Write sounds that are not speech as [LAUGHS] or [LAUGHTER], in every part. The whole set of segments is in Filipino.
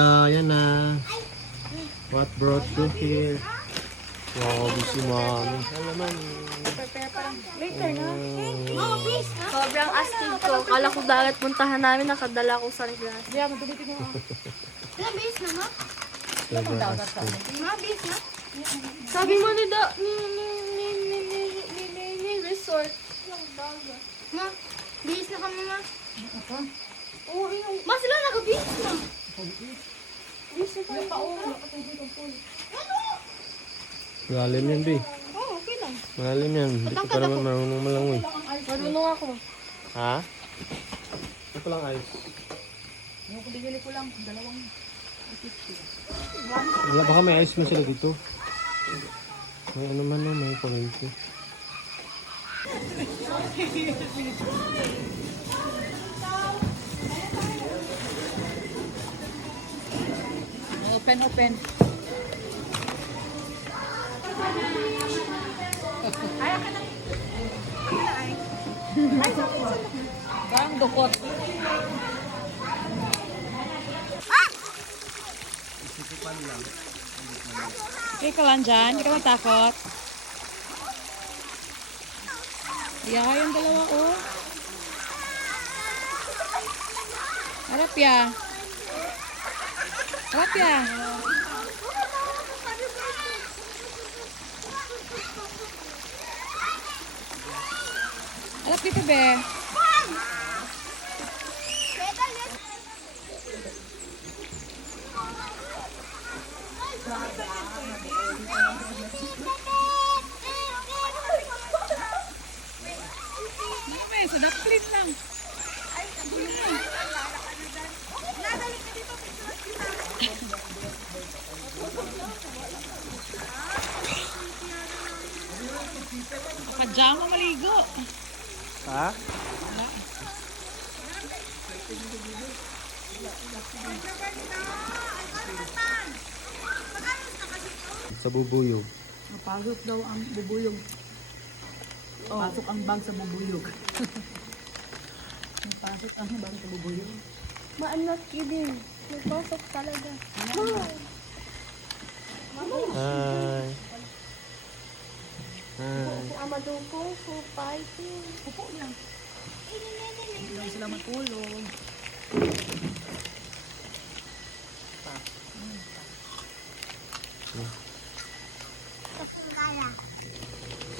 Jessica, yan na. What brought you here? Wow, busy mommy. Ano naman? Later na. Oh, Sobrang astig ko. Kala ko dagat puntahan namin, nakadala ko sunglass. Yeah, madulitin mo. Ilang bis na, ma? sobrang astig. Ma, bis na? Sabi mo ni da, ni, ni, ni, ni, ni, ni, ni, ni, resort. Ma, bis na kami, ma. Ito. Oo, yun. Ma, sila Malalim yan, Bi. Oo, okay lang. Malalim yan. Hindi ko pa naman marunong malangoy. Marunong ako. Ha? Ito pa lang ayos. Yung kubigili ko lang, dalawang. Wala, baka may ice man sila dito. May ano man no, may palengke. Open, open. Parang dukot. Okay ka lang dyan, hindi ka matakot. Iya kayong dalawa, oh. Harap ya. Łapie! Łapie tobie! Pajama maligo. Ha? Sa bubuyog. Napasok daw ang bubuyog. Pasok ang bag sa bubuyog. [LAUGHS] Napasok ang bag sa bubuyog. Ma, I'm not kidding. Nagpasok talaga. Hi. So fighting. Upo lang. Hindi lang sila matulog.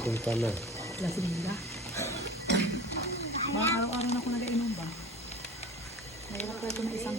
Punta na. Lasing nila. Mga araw-araw na ako nag-inom ba? Mayroon ko ito na isang